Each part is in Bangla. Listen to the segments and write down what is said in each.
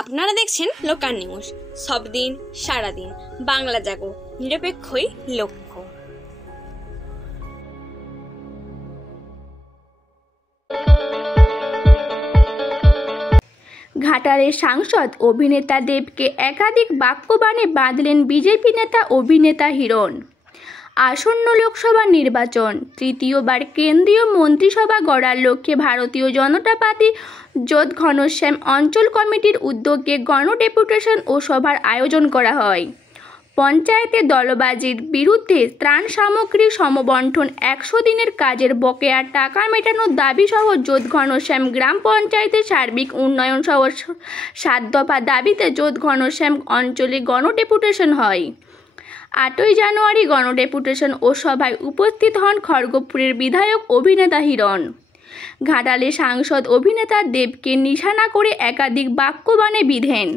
আপনারা দেখছেন লোকাল নিউজ, সব দিন সারাদিন বাংলা জাগো, নিরপেক্ষই লক্ষ্য। ঘাটালের সাংসদ অভিনেতা দেবকে একাধিক বাক্যবাণে বাঁধলেন বিজেপি নেতা অভিনেতা হিরণ। আসন্ন লোকসভা নির্বাচন, তৃতীয়বার কেন্দ্রীয় মন্ত্রিসভা গড়ার লক্ষ্যে ভারতীয় জনতা পার্টি জোট ঘনশ্যাম অঞ্চল কমিটির উদ্যোগে গণডেপুটেশন ও সভার আয়োজন করা হয়। পঞ্চায়েতে দলবাজির বিরুদ্ধে ত্রাণ সামগ্রী সমবন্টন, 100 দিনের কাজের বকেয়া টাকা মেটানোর দাবি সহ জোট ঘনশ্যাম গ্রাম পঞ্চায়েতের সার্বিক উন্নয়ন সহ 7 দফা দাবিতে জোট ঘনশ্যাম অঞ্চলে গণডেপুটেশন হয়। 8ই জানুয়ারি গণডেপুটেশন ও সভায় উপস্থিত হন খড়গপুরের বিধায়ক অভিনেতা হিরণ। ঘাটালে সাংসদ অভিনেতা দেবকে নিশানা করে একাধিক বাক্যবাণে বিধেন।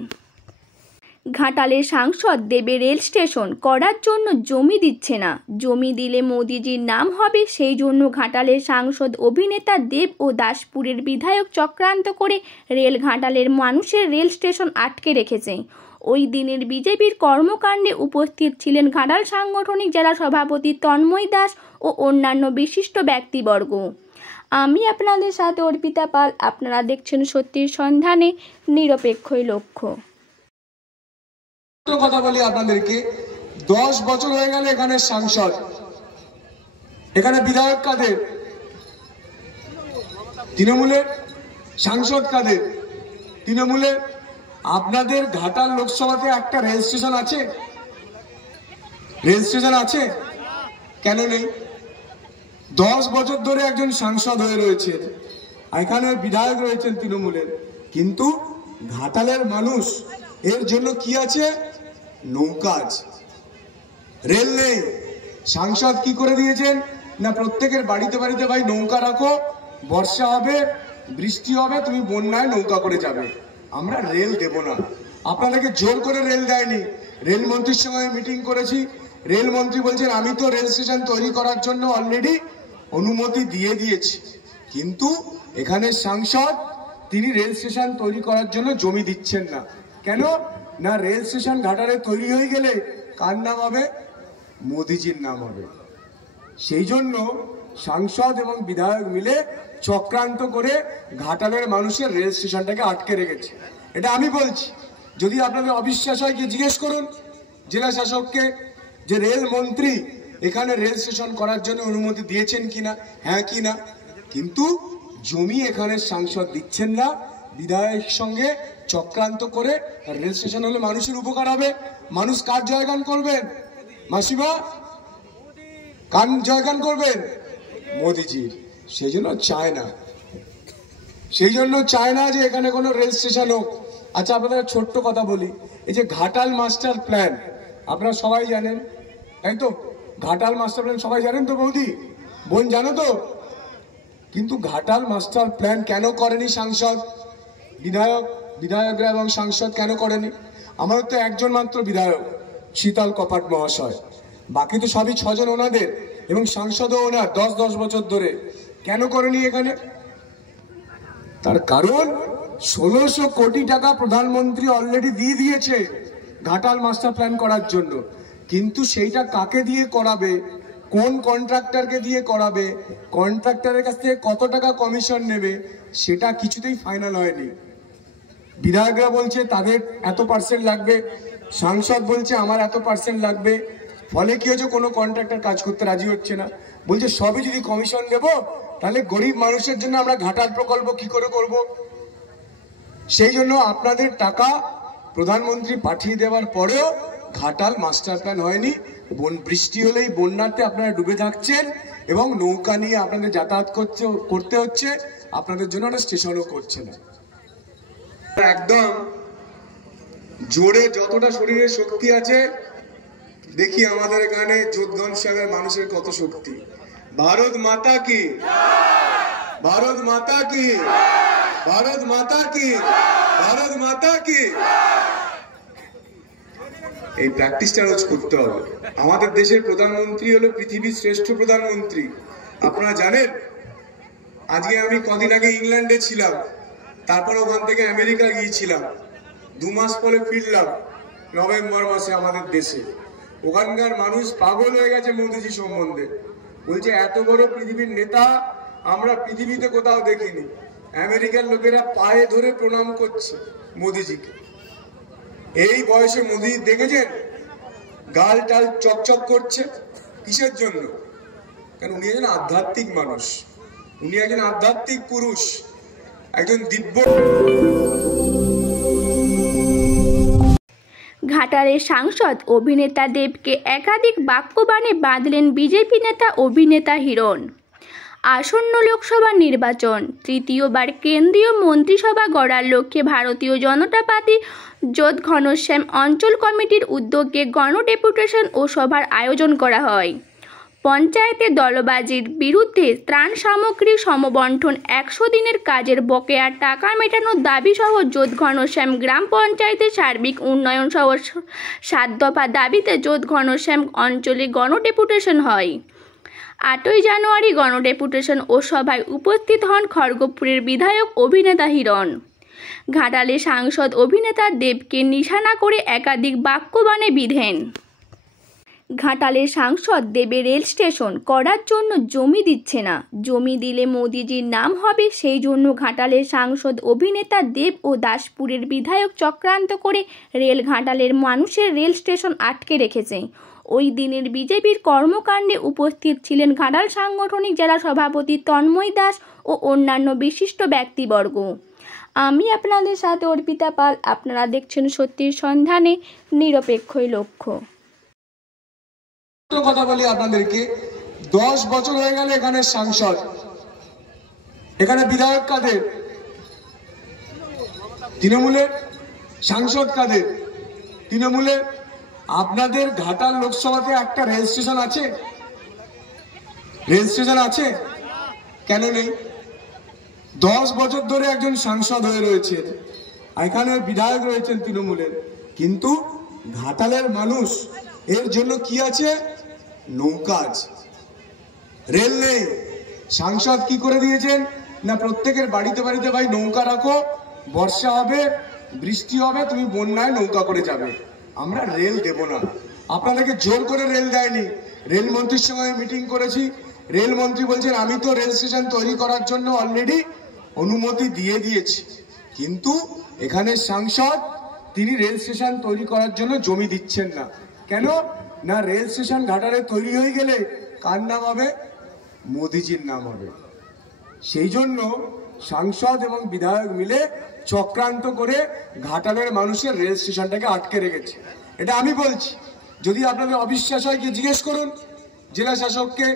ঘাটালের সাংসদ দেবে রেল স্টেশন করার জন্য জমি দিচ্ছে না, জমি দিলে মোদিজির নাম হবে, সেই জন্য ঘাটালের সাংসদ অভিনেতা দেব ও দাসপুরের বিধায়ক চক্রান্ত করে ঘাটালের মানুষের রেল স্টেশন আটকে রেখেছে। ওই দিনের বিজেপির কর্মকাণ্ডে উপস্থিত ছিলেন ঘাটাল সাংগঠনিক জেলা সভাপতি তন্ময় দাস ও অন্যান্য বিশিষ্ট ব্যক্তিবর্গ। আমি আপনাদের সাথে অর্পিতা পাল, আপনারা দেখছেন সত্যির সন্ধানে, নিরপেক্ষই লক্ষ্য। কথা বলি আপনাদেরকে, 10 বছর হয়ে গেল এখানে সাংসদ, এখানে বিধায়ক কাদের? তৃণমূলের সাংসদ কাদের? তৃণমূলের। আপনাদের ঘাটাল লোকসভাতে একটা রেল স্টেশন আছে? রেল স্টেশন আছে? কেন নেই? 10 বছর ধরে একজন সাংসদ হয়ে রয়েছে, এখানে বিধায়ক রয়েছেন তৃণমূলের, কিন্তু ঘাটালের মানুষ এর জন্য কি আছে? নৌকা আছে, রেল নেই। সাংসদ কি করে দিয়েছেন না, প্রত্যেকের বাড়িতে বাড়িতে ভাই নৌকা রাখো, বর্ষা হবে, বৃষ্টি হবে, তুমি বন্যায় নৌকা করে যাবে, আমরা রেল দেব না। আপনাদেরকে জোর করে রেল দেয়নি। রেলমন্ত্রীর সঙ্গে মিটিং করেছি, রেলমন্ত্রী বলছেন আমি তো রেল স্টেশন তৈরি করার জন্য অলরেডি অনুমতি দিয়ে দিয়েছি, কিন্তু এখানে সাংসদ তিনি রেল স্টেশন তৈরি করার জন্য জমি দিচ্ছেন না। কেন না, রেল স্টেশন ঘাটালে তৈরি হয়ে গেলে কার নাম হবে? মোদিজির নাম হবে। সেই জন্য সাংসদ এবং বিধায়ক মিলে চক্রান্ত করে ঘাটালের মানুষের রেল স্টেশনটাকে আটকে রেখেছে। এটা আমি বলছি, যদি আপনাদের অবিশ্বাস হয় গিয়ে জিজ্ঞেস করুন জেলা শাসককে যে রেল মন্ত্রী এখানে রেল স্টেশন করার জন্য অনুমতি দিয়েছেন কিনা, হ্যাঁ কিনা। কিন্তু জমি এখানে সাংসদ দিচ্ছেন না, বিধায়ক সঙ্গে চক্রান্ত করে রেল স্টেশন হলে মানুষের উপকার হবে। মানুষ কার জয়গান করবেন? মাসিমা কার জয়গান করবেন? মোদিজির। সেই জন্য চায় না যে এখানে কোনো রেল স্টেশন হোক। আচ্ছা, আপনাদের ছোট্ট কথা বলি, এই যে ঘাটাল মাস্টার প্ল্যান আপনারা সবাই জানেন, তাই তো? ঘাটাল মাস্টার প্ল্যান সবাই জানেন তো? বৌদি বোন জানো তো? কিন্তু ঘাটাল মাস্টার প্ল্যান কেন করেনি সাংসদ, বিধায়করা এবং সাংসদ কেন করেনি? আমাদের তো একজন মাত্র বিধায়ক, শীতল কপাট মহাশয়, বাকি তো সবই 6 জন ওনাদের, এবং সাংসদও ওনার 10 বছর ধরে। কেন করেনি এখানে? তার কারণ 1600 কোটি টাকা প্রধানমন্ত্রী অলরেডি দিয়ে দিয়েছে ঘাটাল মাস্টার প্ল্যান করার জন্য, কিন্তু সেইটা কাকে দিয়ে করাবে, কোন কন্ট্রাক্টরকে দিয়ে করাবে, কন্ট্রাক্টরের কাছ থেকে কত টাকা কমিশন নেবে, সেটা কিছুতেই ফাইনাল হয়নি। বিধায়করা বলছে তাদের এত % লাগবে, সাংসদ বলছে আমার এত % লাগবে। ফলে কি হচ্ছে, কোনো কন্ট্রাক্টর কাজ করতে রাজি হচ্ছে না, বলছে সবই যদি কমিশন দেব তাহলে গরিব মানুষের জন্য আমরা ঘাটাল প্রকল্প কি করে করব। সেই জন্য আপনাদের টাকা প্রধানমন্ত্রী পাঠিয়ে দেওয়ার পরেও ঘাটাল মাস্টার প্ল্যান হয়নি। বৃষ্টি হলেই বন্যাতে আপনারা ডুবে থাকছেন এবং নৌকা নিয়ে আপনাদের যাতায়াত করতে হচ্ছে, আপনাদের জন্য একটা স্টেশনও করছে না। একদম জোরে যতটা শরীরে শক্তি আছে, দেখি আমাদের এখানে যোধঘনশ্যামের মানুষের কত শক্তি। ভারত মাতা কি, ভারত মাতা কি, ভারত মাতা কি, ভারত মাতা কি। এই প্র্যাকটিসটা রোজ করতে হবে। আমাদের দেশের প্রধানমন্ত্রী হলো পৃথিবীর শ্রেষ্ঠ প্রধানমন্ত্রী, আপনারা জানেন। আজকে আমি কদিন আগে ইংল্যান্ডে ছিলাম, তারপর ওখান থেকে আমেরিকা গিয়েছিলাম। 2 মাস পরে ফিরলাম নভেম্বর মাসে আমাদের দেশে। ওখানকার মানুষ পাগল হয়ে গেছে মোদিজি সম্বন্ধে, বলছে এত বড় পৃথিবীর নেতা আমরা পৃথিবীতে কোথাও দেখিনি। আমেরিকার লোকেরা পায়ে ধরে প্রণাম করছে মোদিজিকে। এই বয়সে মোদি দেখেছেন গাল টাল চকচক করছে কিসের জন্য? কারণ উনি একজন আধ্যাত্মিক মানুষ, উনি একজন আধ্যাত্মিক পুরুষ, একজন দিব্য। ঘাটালের সাংসদ অভিনেতা দেবকে একাধিক বাক্যবাণে বাঁধলেন বিজেপি নেতা অভিনেতা হিরণ। আসন্ন লোকসভা নির্বাচন, তৃতীয়বার কেন্দ্রীয় মন্ত্রিসভা গড়ার লক্ষ্যে ভারতীয় জনতা পার্টি জোট ঘনশ্যাম অঞ্চল কমিটির উদ্যোগে গণডেপুটেশন ও সভার আয়োজন করা হয়। পঞ্চায়েতে দলবাজির বিরুদ্ধে ত্রাণ সামগ্রী সমবন্টন, 100 দিনের কাজের বকেয়া টাকা মেটানোর দাবি সহ জোট ঘনশ্যাম গ্রাম পঞ্চায়েতের সার্বিক উন্নয়ন সহ 7 দফা দাবিতে জোট ঘনশ্যাম অঞ্চলে গণডেপুটেশন হয়। 8ই জানুয়ারি গণডেপুটেশন ও সভায় উপস্থিত হন খড়গপুরের বিধায়ক অভিনেতা হিরণ। ঘাটালে সাংসদ অভিনেতা দেবকে নিশানা করে একাধিক বাক্যবাণে বিধেন। ঘাটালের সাংসদ দেবে রেল স্টেশন করার জন্য জমি দিচ্ছে না, জমি দিলে মোদিজির নাম হবে, সেই জন্য ঘাটালের সাংসদ অভিনেতা দেব ও দাসপুরের বিধায়ক চক্রান্ত করে ঘাটালের মানুষের রেল স্টেশন আটকে রেখেছে। ওই দিনের বিজেপির কর্মকাণ্ডে উপস্থিত ছিলেন ঘাটাল সাংগঠনিক জেলা সভাপতি তন্ময় দাস ও অন্যান্য বিশিষ্ট ব্যক্তিবর্গ। আমি আপনাদের সাথে অর্পিতা পাল, আপনারা দেখছেন সত্যির সন্ধানে, নিরপেক্ষই লক্ষ্য। কথা বলি আপনাদেরকে, 10 বছর হয়ে গেল এখানে সাংসদ, এখানে বিধায়ক কাদের? তৃণমূলের সাংসদ কাদের? তৃণমূলের। আপনাদের ঘাটাল লোকসভাতে একটা রেল স্টেশন আছে? রেল স্টেশন আছে? কেন নেই? 10 বছর ধরে একজন সাংসদ হয়ে রয়েছে, এখানে বিধায়ক রয়েছেন তৃণমূলের, কিন্তু ঘাটালের মানুষ এর জন্য কি আছে? নৌকা আছে, রেল নেই। সাংসদ কি করে দিয়েছেন না, প্রত্যেকের বাড়িতে বাড়িতে ভাই নৌকা রাখো, বর্ষা হবে, বৃষ্টি হবে, তুমি বন্যায় নৌকা করে যাবে, আমরা রেল দেব না। আপনাদেরকে জোর করে রেল দেয়নি। রেল মন্ত্রীর সঙ্গে মিটিং করেছি, রেল মন্ত্রী বলছেন আমি তো রেল স্টেশন তৈরি করার জন্য অলরেডি অনুমতি দিয়ে দিয়েছি, কিন্তু এখানে সাংসদ তিনি রেল স্টেশন তৈরি করার জন্য জমি দিচ্ছেন না। কেন না, রেল স্টেশন ঘাটালে তৈরি হয়ে গেলে কার নাম হবে? মোদিজির নাম হবে। সেই জন্য সাংসদ এবং বিধায়ক মিলে চক্রান্ত করে ঘাটালের মানুষের রেল স্টেশনটাকে আটকে রেখেছে। এটা আমি বলছি, যদি আপনাদের অবিশ্বাস হয় গিয়ে জিজ্ঞেস করুন জেলা শাসককে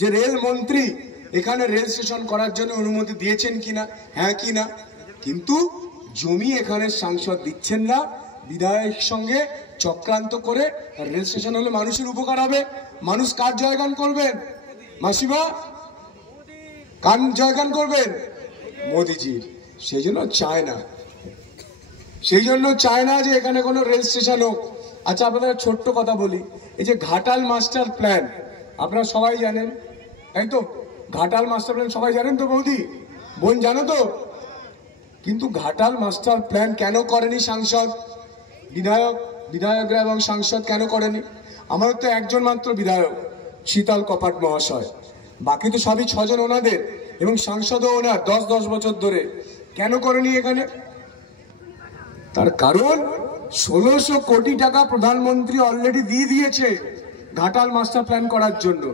যে রেল মন্ত্রী এখানে রেল স্টেশন করার জন্য অনুমতি দিয়েছেন কিনা, হ্যাঁ কিনা। কিন্তু জমি এখানে সাংসদ দিচ্ছেন না, বিধায়কের সঙ্গে চক্রান্ত করে রেল স্টেশন হলে মানুষের উপকার হবে। মানুষ কার জয়গান করবেন? মাসিমা কার জয়গান করবেন? মোদিজির। সেই জন্য চায় না যে এখানে কোনো রেল স্টেশন হোক। আচ্ছা, আপনাদের ছোট্ট কথা বলি, এই যে ঘাটাল মাস্টার প্ল্যান আপনারা সবাই জানেন, তাই তো? ঘাটাল মাস্টার প্ল্যান সবাই জানেন তো? বৌদি বোন জানো তো? কিন্তু ঘাটাল মাস্টার প্ল্যান কেন করেনি সাংসদ, বিধায়করা এবং সাংসদ কেন করেনি? আমাদের তো একজন মাত্র বিধায়ক, শীতল কপাট মহাশয়, বাকি তো সবই 6 জন ওনাদের, এবং সাংসদও ওনার 10 বছর ধরে। কেন করেনি এখানে? তার কারণ 1600 কোটি টাকা প্রধানমন্ত্রী অলরেডি দিয়ে দিয়েছে ঘাটাল মাস্টার প্ল্যান করার জন্য,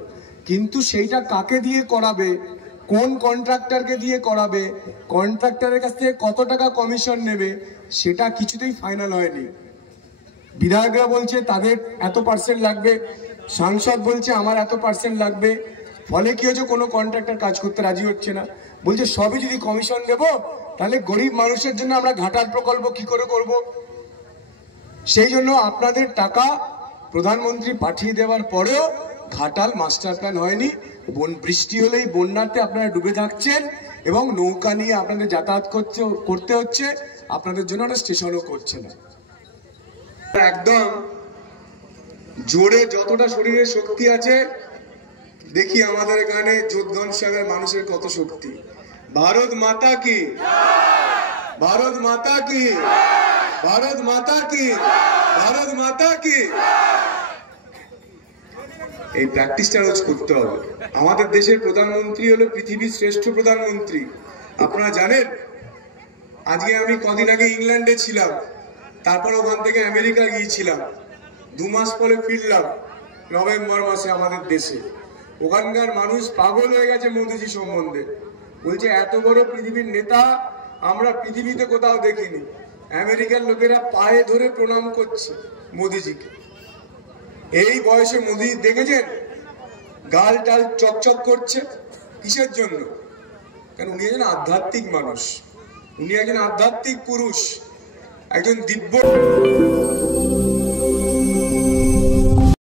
কিন্তু সেইটা কাকে দিয়ে করাবে, কোন কন্ট্রাক্টরকে দিয়ে করাবে, কন্ট্রাক্টরের কাছ থেকে কত টাকা কমিশন নেবে, সেটা কিছুতেই ফাইনাল হয়নি। বিধায়করা বলছে তাদের এত পার্সেন্ট লাগবে, সাংসদ বলছে আমার এত পার্সেন্ট লাগবে, ফলে কি হচ্ছে, কোনো কন্ট্রাক্টর কাজ করতে রাজি হচ্ছে না। বলছে সবই যদি কমিশন দেব তাহলে গরিব মানুষের জন্য আমরা ঘাটাল প্রকল্প কি করে করব। সেই জন্য আপনাদের টাকা প্রধানমন্ত্রী পাঠিয়ে দেওয়ার পরেও ঘাটাল মাস্টার প্ল্যান হয়নি। বৃষ্টি হলেই বন্যাতে আপনারা ডুবে থাকছেন এবং নৌকা নিয়ে আপনাদের যাতায়াত করতে হচ্ছে, আপনাদের জন্য একটা স্টেশনও করছে না। একদম জোরে যতটা শরীরে শক্তি আছে, দেখি আমাদের এখানে যোধগণ সাহেবের মানুষের কত শক্তি। ভারত মাতা কি, ভারত মাতা কি, ভারত মাতা কি, ভারত মাতা কি। এই প্র্যাকটিসটা রোজ করতে হবে। আমাদের দেশের প্রধানমন্ত্রী হলো পৃথিবীর শ্রেষ্ঠ প্রধানমন্ত্রী। আপনারা জানেন, আজকে আমি কদিন আগে ইংল্যান্ডে ছিলাম, তারপর ওখান থেকে আমেরিকা গিয়েছিলাম, 2 মাস পরে ফিরলাম নভেম্বর মাসে আমাদের দেশে। ওখানকার মানুষ পাগল হয়ে গেছে মোদিজি সম্বন্ধে, বলছে এত বড় পৃথিবীর নেতা আমরা পৃথিবীতে কোথাও দেখিনি। আমেরিকার লোকেরা পায়ে ধরে প্রণাম করছে মোদিজিকে। এই বয়সে মোদি দেখেছেন গাল টাল চকচক করছে, কিসের জন্য? কারণ উনি একজন আধ্যাত্মিক মানুষ, উনি একজন আধ্যাত্মিক পুরুষ, একজন দিব্য